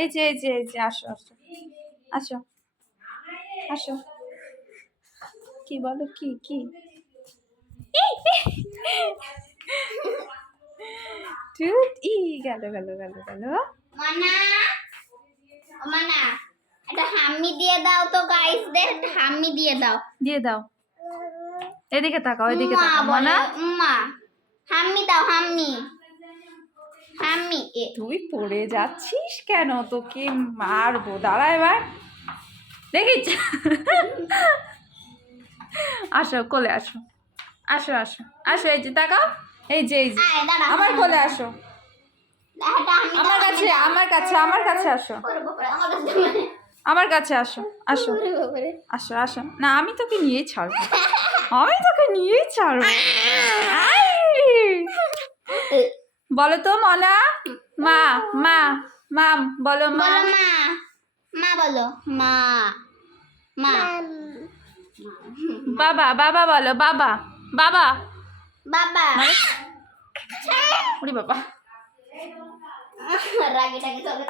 এই যে আসো আসো আসো আসো। কি বলো কি কি? টুট ই গেল গেল গেল গেল। মানা মানা একটা হাম্মি দিয়ে দাও তো গাইসদের, একটা হাম্মি দিয়ে দাও। দিয়ে দাও। এদিকে তাকাও এদিকে মা তাকাও বলে মানা। মা, হাম্মি দাও হাম্মি। হাম্মি তুই পড়ে যাচ্ছিস কেন? তোকে মারবো, দাঁড়া এবার দেখিস। আসো কোলে আসো আসো আসো আসো। এই যে তাকাও, এই যে আয় দাঁড়া, আমার কোলে আসো। একটা হাম্মি দাও, আমার কাছে আমার কাছে আমার কাছে আসো। ওরে বাবারে, আমার কাছে দাও। আমার কাছে আসো আসো ওরে বাবারে। আসো আসো। না আমি তোকে নিয়েই ছাড়বো, আমি তোকে নিয়েই ছাড়বো। আই! বলো তো মনা, মা মা মাম বলো মা। বলো মা, মা বলো মা, মা বাবা বাবা বলো বাবা বাবা। বাবা। ওরে বাবা। রাগে টাগে চলে।